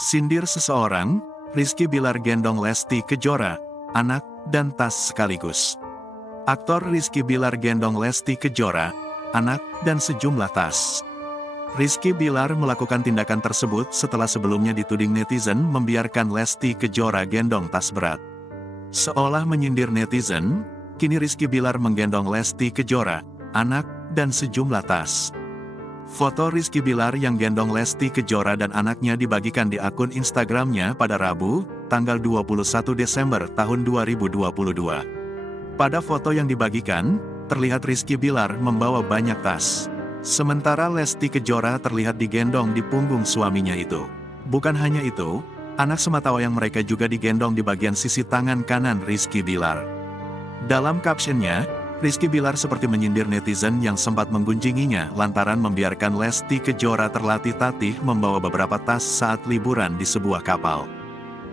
Sindir seseorang, Rizky Bilar gendong Lesti Kejora, anak, dan tas sekaligus. Aktor Rizky Bilar gendong Lesti Kejora, anak, dan sejumlah tas. Rizky Bilar melakukan tindakan tersebut setelah sebelumnya dituding netizen membiarkan Lesti Kejora gendong tas berat. Seolah menyindir netizen, kini Rizky Bilar menggendong Lesti Kejora, anak, dan sejumlah tas. Foto Rizky Bilar yang gendong Lesti Kejora dan anaknya dibagikan di akun Instagramnya pada Rabu, tanggal 21 Desember tahun 2022. Pada foto yang dibagikan, terlihat Rizky Bilar membawa banyak tas. Sementara Lesti Kejora terlihat digendong di punggung suaminya itu. Bukan hanya itu, anak sematawayang mereka juga digendong di bagian sisi tangan kanan Rizky Bilar. Dalam captionnya, Rizky Bilar seperti menyindir netizen yang sempat menggunjinginya lantaran membiarkan Lesti Kejora terlatih-tatih membawa beberapa tas saat liburan di sebuah kapal.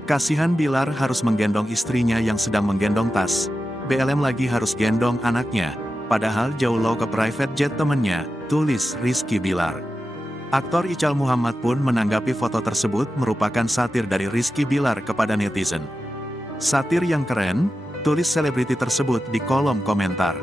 Kasihan Bilar harus menggendong istrinya yang sedang menggendong tas, BLM lagi harus gendong anaknya, padahal jauh low ke private jet temennya, tulis Rizky Bilar. Aktor Ical Muhammad pun menanggapi foto tersebut merupakan satir dari Rizky Bilar kepada netizen. Satir yang keren, tulis selebriti tersebut di kolom komentar.